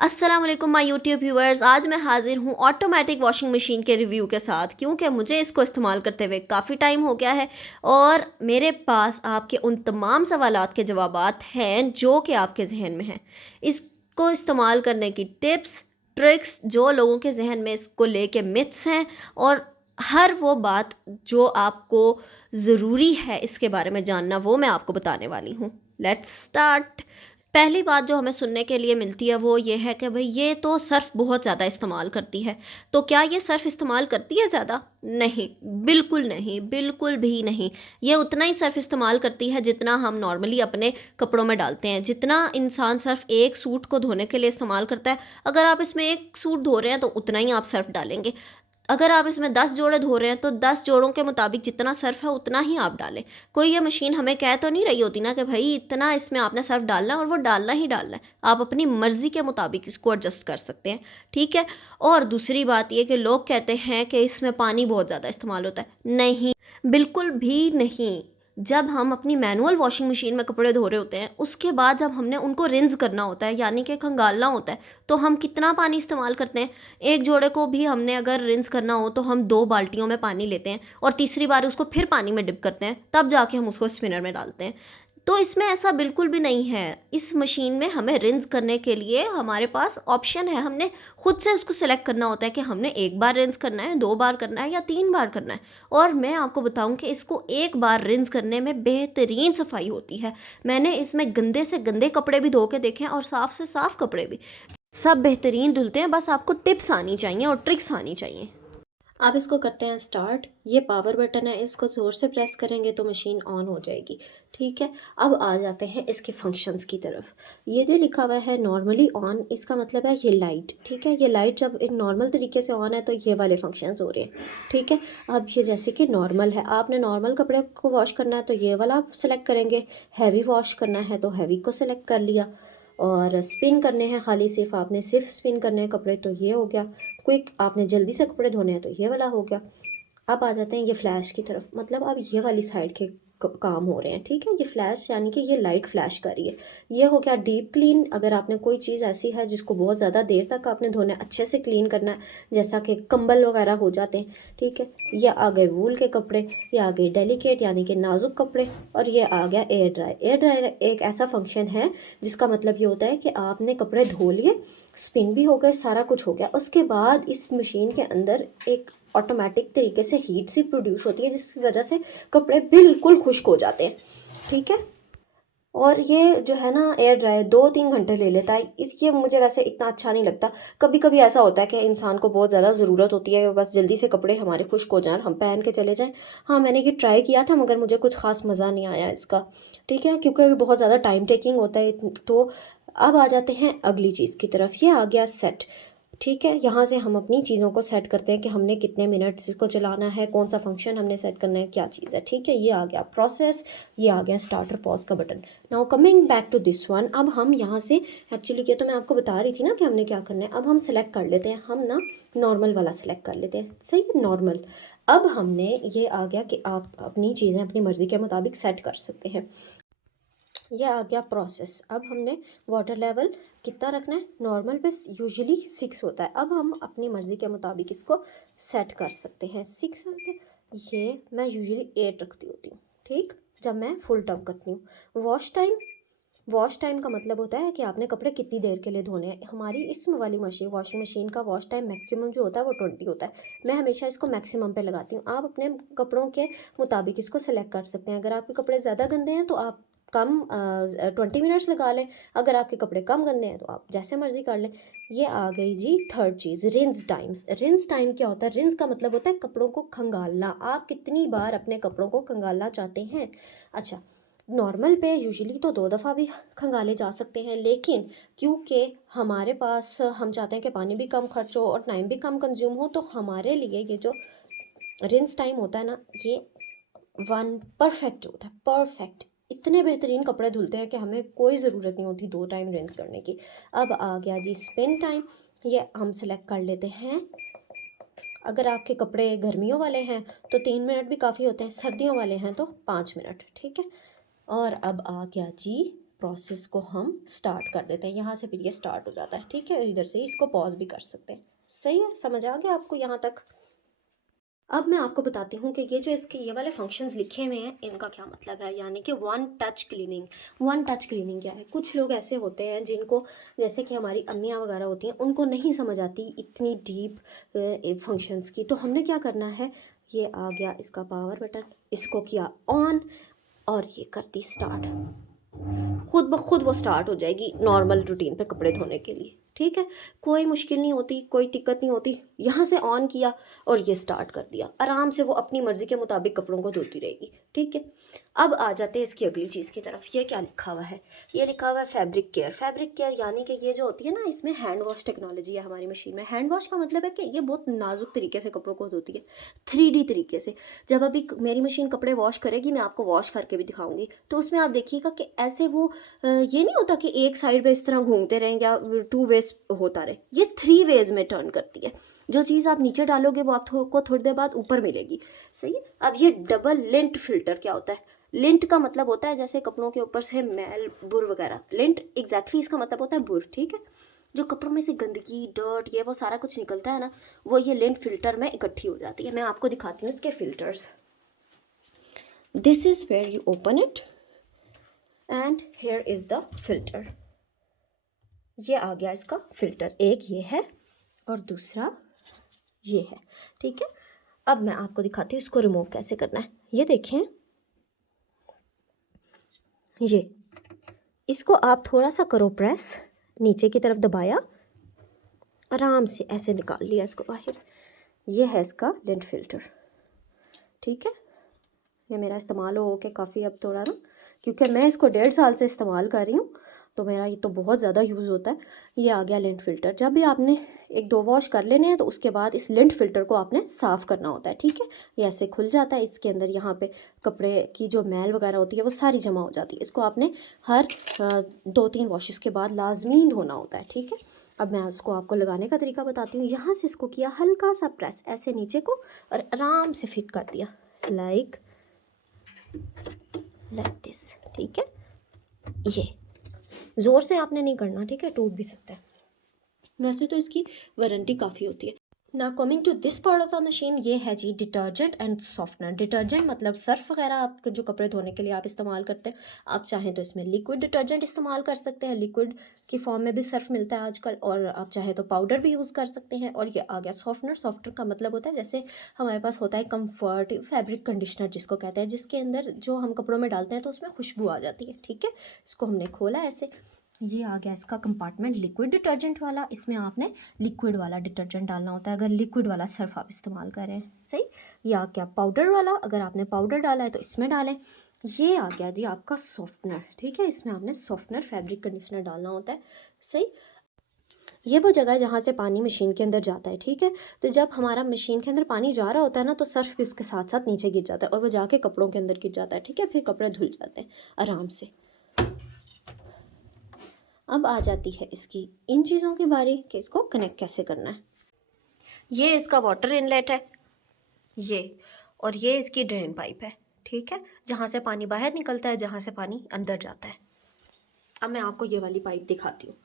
अस्सलाम वालेकुम my YouTube viewers. आज मैं हाजिर हूँ ऑटोमेटिक वॉशिंग मशीन के रिव्यू के साथ, क्योंकि मुझे इसको इस्तेमाल करते हुए काफ़ी टाइम हो गया है और मेरे पास आपके उन तमाम सवालात के जवाबात हैं जो कि आपके जहन में हैं। इसको इस्तेमाल करने की टिप्स ट्रिक्स जो लोगों के जहन में इसको लेके मिथ्स हैं, और हर वो बात जो आपको ज़रूरी है इसके बारे में जानना, वो मैं आपको बताने वाली हूँ। Let's start. पहली बात जो हमें सुनने के लिए मिलती है वो ये है कि भाई ये तो सर्फ़ बहुत ज़्यादा इस्तेमाल करती है। तो क्या ये सर्फ़ इस्तेमाल करती है ज़्यादा? नहीं, बिल्कुल नहीं, बिल्कुल भी नहीं। ये उतना ही सर्फ़ इस्तेमाल करती है जितना हम नॉर्मली अपने कपड़ों में डालते हैं। जितना इंसान सर्फ़ एक सूट को धोने के लिए इस्तेमाल करता है, अगर आप इसमें एक सूट धो रहे हैं तो उतना ही आप सर्फ़ डालेंगे। अगर आप इसमें 10 जोड़े धो रहे हैं तो 10 जोड़ों के मुताबिक जितना सर्फ़ है उतना ही आप डालें। कोई ये मशीन हमें कह तो नहीं रही होती ना कि भाई इतना इसमें आपने सर्फ़ डालना है, और वो डालना ही डालना है। आप अपनी मर्ज़ी के मुताबिक इसको एडजस्ट कर सकते हैं, ठीक है? और दूसरी बात ये कि लोग कहते हैं कि इसमें पानी बहुत ज़्यादा इस्तेमाल होता है। नहीं, बिल्कुल भी नहीं। जब हम अपनी मैनुअल वॉशिंग मशीन में कपड़े धो रहे होते हैं, उसके बाद जब हमने उनको रिंस करना होता है, यानी कि खंगालना होता है, तो हम कितना पानी इस्तेमाल करते हैं? एक जोड़े को भी हमने अगर रिंस करना हो तो हम 2 बाल्टियों में पानी लेते हैं और तीसरी बार उसको फिर पानी में डिप करते हैं, तब जाके हम उसको स्पिनर में डालते हैं। तो इसमें ऐसा बिल्कुल भी नहीं है। इस मशीन में हमें रिंस करने के लिए हमारे पास ऑप्शन है, हमने खुद से उसको सेलेक्ट करना होता है कि हमने 1 बार रिंस करना है, 2 बार करना है या 3 बार करना है। और मैं आपको बताऊं कि इसको 1 बार रिंस करने में बेहतरीन सफाई होती है। मैंने इसमें गंदे से गंदे कपड़े भी धो के देखे हैं और साफ़ से साफ़ कपड़े भी। सब बेहतरीन धुलते हैं, बस आपको टिप्स आनी चाहिए और ट्रिक्स आनी चाहिए। आप इसको करते हैं स्टार्ट। ये पावर बटन है, इसको ज़ोर से प्रेस करेंगे तो मशीन ऑन हो जाएगी, ठीक है? अब आ जाते हैं इसके फंक्शंस की तरफ। ये जो लिखा हुआ है नॉर्मली ऑन, इसका मतलब है ये लाइट, ठीक है? ये लाइट जब एक नॉर्मल तरीके से ऑन है तो ये वाले फंक्शंस हो रहे हैं, ठीक है? अब ये जैसे कि नॉर्मल है, आपने नॉर्मल कपड़े को वॉश करना है तो ये वाला आप सेलेक्ट करेंगे। हैवी वॉश करना है तो हैवी को सेलेक्ट कर लिया, और स्पिन करने हैं खाली सिर्फ आपने सिर्फ स्पिन करने हैं कपड़े तो ये हो गया। क्विक आपने जल्दी से कपड़े धोने हैं तो ये वाला हो गया। अब आ जाते हैं ये फ्लैश की तरफ, मतलब अब ये वाली साइड के काम हो रहे हैं, ठीक है? ये फ्लैश यानी कि ये लाइट फ्लैश कर रही है। ये हो गया डीप क्लीन। अगर आपने कोई चीज़ ऐसी है जिसको बहुत ज़्यादा देर तक आपने धोना है, अच्छे से क्लीन करना है, जैसा कि कंबल वगैरह हो जाते हैं, ठीक है? ये आ गए वूल के कपड़े, ये आ गए डेलिकेट यानी कि नाजुक कपड़े, और ये आ गया एयर ड्राई। एयर ड्राई एक ऐसा फंक्शन है जिसका मतलब ये होता है कि आपने कपड़े धो लिए, स्पिन भी हो गए, सारा कुछ हो गया, उसके बाद इस मशीन के अंदर एक ऑटोमेटिक तरीके से हीट सी प्रोड्यूस होती है जिसकी वजह से कपड़े बिल्कुल खुश्क हो जाते हैं, ठीक है? और ये जो है ना एयर ड्रायर 2-3 घंटे ले लेता है। इस ये मुझे वैसे इतना अच्छा नहीं लगता। कभी कभी ऐसा होता है कि इंसान को बहुत ज़्यादा ज़रूरत होती है, बस जल्दी से कपड़े हमारे खुश्क हो जाएं और हम पहन के चले जाएं। हाँ, मैंने ये ट्राई किया था मगर मुझे कुछ ख़ास मज़ा नहीं आया इसका, ठीक है? क्योंकि ये बहुत ज़्यादा टाइम टेकिंग होता है। तो अब आ जाते हैं अगली चीज़ की तरफ। ये आ गया सेट, ठीक है? यहाँ से हम अपनी चीज़ों को सेट करते हैं कि हमने कितने मिनट इसको चलाना है, कौन सा फंक्शन हमने सेट करना है, क्या चीज़ है, ठीक है? ये आ गया प्रोसेस, ये आ गया स्टार्टर पॉज का button. Now coming back to this one, अब हम यहाँ से एक्चुअली ये तो मैं आपको बता रही थी ना कि हमने क्या करना है। अब हम सेलेक्ट कर लेते हैं, हम ना नॉर्मल वाला सेलेक्ट कर लेते हैं, सही है? नॉर्मल। अब हमने ये आ गया कि आप अपनी चीज़ें अपनी मर्ज़ी के मुताबिक सेट कर सकते हैं। ये आ गया प्रोसेस। अब हमने वाटर लेवल कितना रखना है? नॉर्मल पे यूजुअली 6 होता है। अब हम अपनी मर्ज़ी के मुताबिक इसको सेट कर सकते हैं। 6 आ गया। ये मैं यूजुअली 8 रखती होती हूँ, ठीक? जब मैं फुल टब करती हूँ। वॉश टाइम का मतलब होता है कि आपने कपड़े कितनी देर के लिए धोने हैं। हमारी इस वाली मशीन वॉशिंग मशीन का वॉश टाइम मैक्सिमम जो होता है वो 20 होता है। मैं हमेशा इसको मैक्सिमम पे लगाती हूँ। आप अपने कपड़ों के मुताबिक इसको सेलेक्ट कर सकते हैं। अगर आपके कपड़े ज़्यादा गंदे हैं तो आप कम 20 मिनट्स लगा लें। अगर आपके कपड़े कम गंदे हैं तो आप जैसे मर्ज़ी कर लें। ये आ गई जी थर्ड चीज़, रिंस टाइम्स। रिंस टाइम क्या होता है? रिंस का मतलब होता है कपड़ों को खंगालना। आप कितनी बार अपने कपड़ों को खंगालना चाहते हैं? अच्छा, नॉर्मल पे यूजुअली तो 2 दफ़ा भी खंगाले जा सकते हैं, लेकिन क्योंकि हमारे पास हम चाहते हैं कि पानी भी कम खर्च हो और टाइम भी कम कंज्यूम हो, तो हमारे लिए ये जो रिंस टाइम होता है ना, ये वन परफेक्ट होता है, परफेक्ट। इतने बेहतरीन कपड़े धुलते हैं कि हमें कोई ज़रूरत नहीं होती 2 टाइम रिंस करने की। अब आ गया जी स्पिन टाइम। ये हम सेलेक्ट कर लेते हैं। अगर आपके कपड़े गर्मियों वाले हैं तो 3 मिनट भी काफ़ी होते हैं, सर्दियों वाले हैं तो 5 मिनट, ठीक है? और अब आ गया जी प्रोसेस को हम स्टार्ट कर देते हैं। यहाँ से फिर ये स्टार्ट हो जाता है, ठीक है। इधर से इसको पॉज भी कर सकते हैं। सही है, समझ आ गया आपको यहाँ तक? अब मैं आपको बताती हूँ कि ये जो इसके ये वाले फंक्शंस लिखे हुए हैं इनका क्या मतलब है, यानी कि one touch cleaning. One touch cleaning क्या है? कुछ लोग ऐसे होते हैं जिनको, जैसे कि हमारी अम्मियाँ वगैरह होती हैं, उनको नहीं समझ आती इतनी डीप फंक्शंस की। तो हमने क्या करना है, ये आ गया इसका पावर बटन, इसको किया ऑन और ये करती स्टार्ट। खुद ब खुद वो स्टार्ट हो जाएगी नॉर्मल रूटीन पे कपड़े धोने के लिए, ठीक है। कोई मुश्किल नहीं होती, कोई दिक्कत नहीं होती। यहाँ से ऑन किया और ये स्टार्ट कर दिया, आराम से वो अपनी मर्ज़ी के मुताबिक कपड़ों को धोती रहेगी, ठीक है। अब आ जाते हैं इसकी अगली चीज़ की तरफ। ये क्या लिखा हुआ है? ये लिखा हुआ है फैब्रिक केयर। फैब्रिक केयर यानी कि ये जो होती है ना, इसमें हैंड वॉश टेक्नोलॉजी है हमारी मशीन में। हैंड वॉश का मतलब है कि ये बहुत नाजुक तरीके से कपड़ों को धोती है, 3D तरीके से। जब अभी मेरी मशीन कपड़े वॉश करेगी, मैं आपको वॉश करके भी दिखाऊंगी, तो उसमें आप देखिएगा कि ऐसे वो ये नहीं होता कि एक साइड पे इस तरह घूमते रहें या 2 वेज होता रहे, ये 3 वेज में टर्न करती है। जो चीज़ आप नीचे डालोगे वो आपको थोड़ी देर बाद ऊपर मिलेगी, सही है। अब ये डबल लिंट फिल्टर क्या होता है? लिंट का मतलब होता है जैसे कपड़ों के ऊपर से मैल बुर वगैरह, लिंट एग्जैक्टली इसका मतलब होता है बुर, ठीक है। जो कपड़ों में से गंदगी, डर्ट, ये वो सारा कुछ निकलता है ना, वो ये लिंट फिल्टर में इकट्ठी हो जाती है। मैं आपको दिखाती हूँ इसके filters. This is where you open it and here is the filter. ये आ गया इसका फिल्टर, एक ये है और दूसरा ये है, ठीक है। अब मैं आपको दिखाती हूँ इसको रिमूव कैसे करना है। ये देखें, ये इसको आप थोड़ा सा करो प्रेस, नीचे की तरफ दबाया, आराम से ऐसे निकाल लिया इसको बाहर। ये है इसका लिंट फिल्टर, ठीक है। ये मेरा इस्तेमाल हो के काफ़ी अब थोड़ा ना, क्योंकि मैं इसको 1.5 साल से इस्तेमाल कर रही हूँ, तो मेरा ये तो बहुत ज़्यादा यूज़ होता है। ये आ गया लिंट फ़िल्टर। जब भी आपने 1-2 वॉश कर लेने हैं तो उसके बाद इस लिंट फ़िल्टर को आपने साफ़ करना होता है, ठीक है। ये ऐसे खुल जाता है, इसके अंदर यहाँ पे कपड़े की जो मैल वगैरह होती है वो सारी जमा हो जाती है। इसको आपने हर 2-3 वॉशेस के बाद लाजमी धोना होता है, ठीक है। अब मैं उसको आपको लगाने का तरीका बताती हूँ। यहाँ से इसको किया हल्का सा प्रेस ऐसे नीचे को और आराम से फिट कर दिया, लाइक दिस, ठीक है। ये ज़ोर से आपने नहीं करना, ठीक है, टूट भी सकता है। वैसे तो इसकी वारंटी काफ़ी होती है। ना coming to this part of the machine, ये है जी डिटर्जेंट एंड सॉफ्टनर। डिटर्जेंट मतलब सर्फ वगैरह आप जो कपड़े धोने के लिए आप इस्तेमाल करते हैं। आप चाहें तो इसमें लिक्विड डिटर्जेंट इस्तेमाल कर सकते हैं, लिक्विड की फॉर्म में भी सर्फ मिलता है आजकल, और आप चाहें तो पाउडर भी यूज़ कर सकते हैं। और ये आ गया सॉफ्टनर। सॉफ्टनर का मतलब होता है जैसे हमारे पास होता है कम्फर्ट फैब्रिक कंडीशनर जिसको कहते हैं, जिसके अंदर जो हम कपड़ों में डालते हैं तो उसमें खुशबू आ जाती है, ठीक है। इसको हमने खोला ऐसे, ये आ गया इसका कंपार्टमेंट लिक्विड डिटर्जेंट वाला। इसमें आपने लिक्विड वाला डिटर्जेंट डालना होता है अगर लिक्विड वाला सर्फ आप इस्तेमाल कर रहे हैं, सही। ये आ गया पाउडर वाला, अगर आपने पाउडर डाला है तो इसमें डालें। ये आ गया जी आपका सॉफ्टनर, ठीक है। इसमें आपने सॉफ्टनर फैब्रिक कंडीशनर डालना होता है, सही। ये वो जगह है जहाँ से पानी मशीन के अंदर जाता है, ठीक है। तो जब हमारा मशीन के अंदर पानी जा रहा होता है ना, तो सर्फ भी उसके साथ साथ नीचे गिर जाता है और वो जाके कपड़ों के अंदर गिर जाता है, ठीक है। फिर कपड़े धुल जाते हैं आराम से। अब आ जाती है इसकी इन चीज़ों की बारी कि इसको कनेक्ट कैसे करना है। ये इसका वाटर इनलेट है, ये, और ये इसकी ड्रेन पाइप है, ठीक है, जहाँ से पानी बाहर निकलता है, जहाँ से पानी अंदर जाता है। अब मैं आपको ये वाली पाइप दिखाती हूँ।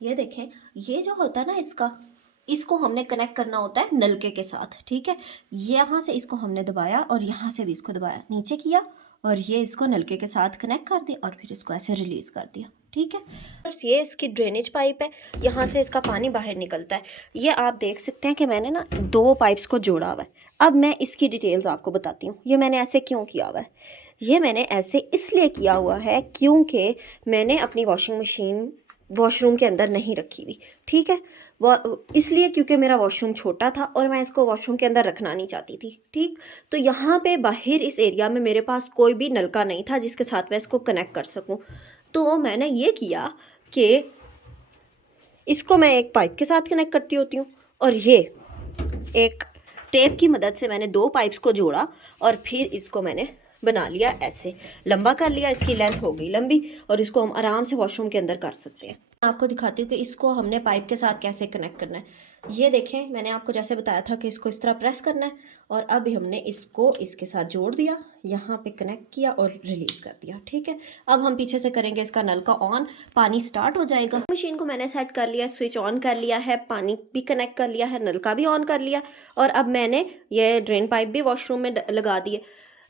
ये देखें, ये जो होता है ना इसको हमने कनेक्ट करना होता है नलके के साथ, ठीक है। यहाँ से इसको हमने दबाया और यहाँ से भी इसको दबाया, नीचे किया और ये इसको नलके के साथ कनेक्ट कर दिया और फिर इसको ऐसे रिलीज़ कर दिया, ठीक है। बस ये इसकी ड्रेनेज पाइप है, यहाँ से इसका पानी बाहर निकलता है। ये आप देख सकते हैं कि मैंने ना 2 पाइप्स को जोड़ा हुआ है। अब मैं इसकी डिटेल्स आपको बताती हूँ। ये मैंने ऐसे क्यों किया हुआ है? ये मैंने ऐसे इसलिए किया हुआ है क्योंकि मैंने अपनी वॉशिंग मशीन वॉशरूम के अंदर नहीं रखी हुई, ठीक है। वो इसलिए क्योंकि मेरा वॉशरूम छोटा था और मैं इसको वॉशरूम के अंदर रखना नहीं चाहती थी, ठीक। तो यहाँ पे बाहर इस एरिया में मेरे पास कोई भी नलका नहीं था जिसके साथ मैं इसको कनेक्ट कर सकूँ। तो मैंने ये किया कि इसको मैं एक पाइप के साथ कनेक्ट करती होती हूँ और ये एक टेप की मदद से मैंने 2 पाइप्स को जोड़ा और फिर इसको मैंने बना लिया, ऐसे लंबा कर लिया, इसकी लेंथ हो गई लंबी और इसको हम आराम से वॉशरूम के अंदर कर सकते हैं। आपको दिखाती हूँ कि इसको हमने पाइप के साथ कैसे कनेक्ट करना है। ये देखें, मैंने आपको जैसे बताया था कि इसको इस तरह प्रेस करना है और अब हमने इसको इसके साथ जोड़ दिया, यहाँ पे कनेक्ट किया और रिलीज़ कर दिया। ठीक है, अब हम पीछे से करेंगे इसका नल का ऑन, पानी स्टार्ट हो जाएगा। मशीन को मैंने सेट कर लिया, स्विच ऑन कर लिया है, पानी भी कनेक्ट कर लिया है, नल का भी ऑन कर लिया और अब मैंने ये ड्रेन पाइप भी वॉशरूम में लगा दिए।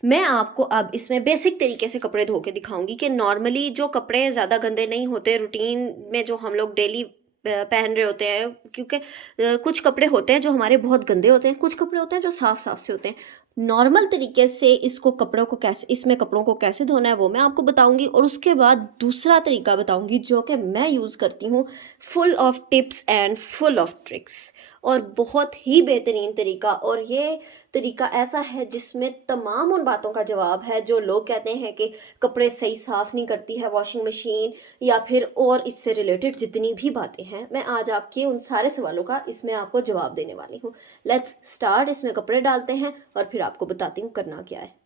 मैं आपको अब इसमें बेसिक तरीके से कपड़े धो के दिखाऊंगी कि नॉर्मली जो कपड़े ज़्यादा गंदे नहीं होते, रूटीन में जो हम लोग डेली पहन रहे होते हैं, क्योंकि कुछ कपड़े होते हैं जो हमारे बहुत गंदे होते हैं, कुछ कपड़े होते हैं जो साफ साफ से होते हैं। नॉर्मल तरीके से इसको कपड़ों को कैसे, इसमें कपड़ों को कैसे धोना है वो मैं आपको बताऊंगी और उसके बाद दूसरा तरीका बताऊंगी जो कि मैं यूज़ करती हूँ, full of tips and full of tricks और बहुत ही बेहतरीन तरीका। और ये तरीका ऐसा है जिसमें तमाम उन बातों का जवाब है जो लोग कहते हैं कि कपड़े सही साफ़ नहीं करती है वॉशिंग मशीन, या फिर और इससे रिलेटेड जितनी भी बातें हैं, मैं आज आपके उन सारे सवालों का इसमें आपको जवाब देने वाली हूँ। Let's start. इसमें कपड़े डालते हैं और फिर आपको बताती हूँ करना क्या है।